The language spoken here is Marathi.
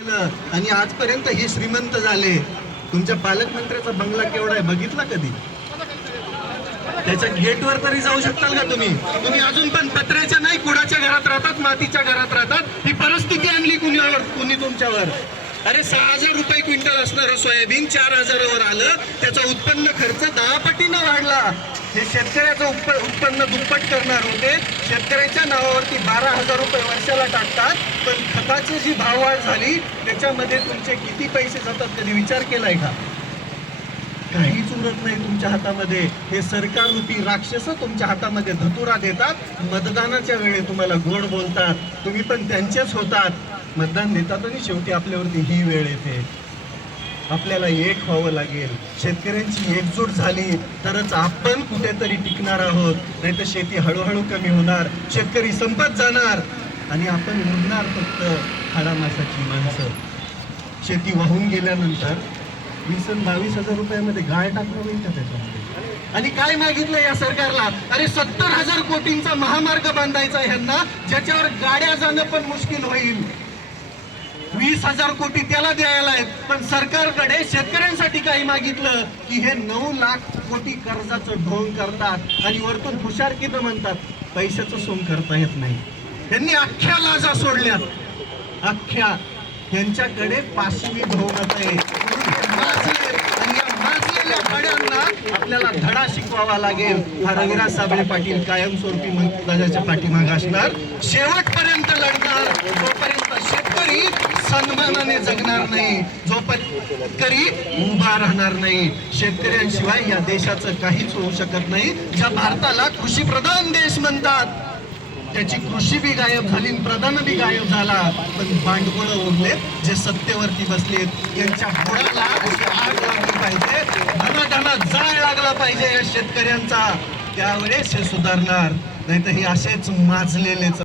आणि आजपर्यंत हे श्रीमंत झाले. तुमच्या पालकमंत्र्याचा बंगला केवढा आहे बघितला कधी? त्याच्या गेटवर तरी जाऊ शकताल का तुम्ही? तुम्ही अजून पण पत्र्याच्या नाही कुडाच्या घरात राहतात मातीच्या घरात राहतात. ही परिस्थिती आणली कुणीवर? कुणी तुमच्यावर? अरे सहा हजार रुपये क्विंटल असणारं सोयाबीन चार हजारावर आलं. त्याचा उत्पन्न खर्च दहा हे शेतकऱ्याचं उत्प उत्पन्न दुप्पट करणार होते. शेतकऱ्याच्या नावावरती बारा हजार रुपये वर्षाला टाकतात. पण खताची जी भाववाढ झाली त्याच्यामध्ये तुमचे किती पैसे जातात कधी विचार केलाय का? काहीच उरत नाही तुमच्या हातामध्ये. हे सरकार रूपी राक्षस तुमच्या हातामध्ये धतुरा देतात. मतदानाच्या वेळी तुम्हाला गोड बोलतात. तुम्ही पण त्यांचेच होतात. मतदान देतात आणि शेवटी आपल्यावरती ही वेळ येते. आपल्याला एक व्हावं लागेल. शेतकऱ्यांची एकजूट झाली तरच आपण कुठेतरी टिकणार आहोत. नाही तर शेती हळूहळू कमी होणार शेतकरी संपत जाणार. आणि आपण उरणार फक्त हाडामासाची माणसं. शेती वाहून गेल्यानंतर वीस बावीस हजार रुपयामध्ये गाय टाकणं होईल का त्याच्यामध्ये? आणि काय मागितलं या सरकारला? अरे सत्तर हजार कोटींचा महामार्ग बांधायचा ह्यांना ज्याच्यावर गाड्या जाणं पण मुश्किल होईल. वीस हजार कोटी त्याला द्यायला आहेत. पण सरकारकडे शेतकऱ्यांसाठी काही मागितलं की हे नऊ लाख कोटी कर्जाचं ढोंग करतात आणि वरतून हुशारकीनं म्हणतात? पैशाचं सोंग करता येत नाही. त्यांनी अख्ख्या लाजा सोडल्या अख्ख्या. त्यांच्याकडे पाचवी बहुमत आहे. आपल्याला धडा शिकवावा लागेल. हा रविराज साबळे पाटील कायमस्वरूपी मंत्रिपदाच्या पाठीमाग असणार. शेवटपर्यंत लढणार. सन्मानाने जगणार नाही. जो शेतकरी उभा राहणार नाही. शेतकऱ्यांशिवाय या देशाचं काहीच होऊ शकत नाही. ज्या भारताला कृषी प्रधान देश म्हणतात त्याची कृषी बी गायब झाली आणि प्रधान बी गायब झाला. पण भांडवळ उरलेत जे सत्तेवरती बसलेत यांच्या बुडाला आग लागली पाहिजे. धनाधना जाळ लागला पाहिजे या शेतकऱ्यांचा. त्यावेळेस हे सुधारणार. नाही तर हे असेच माजलेलेच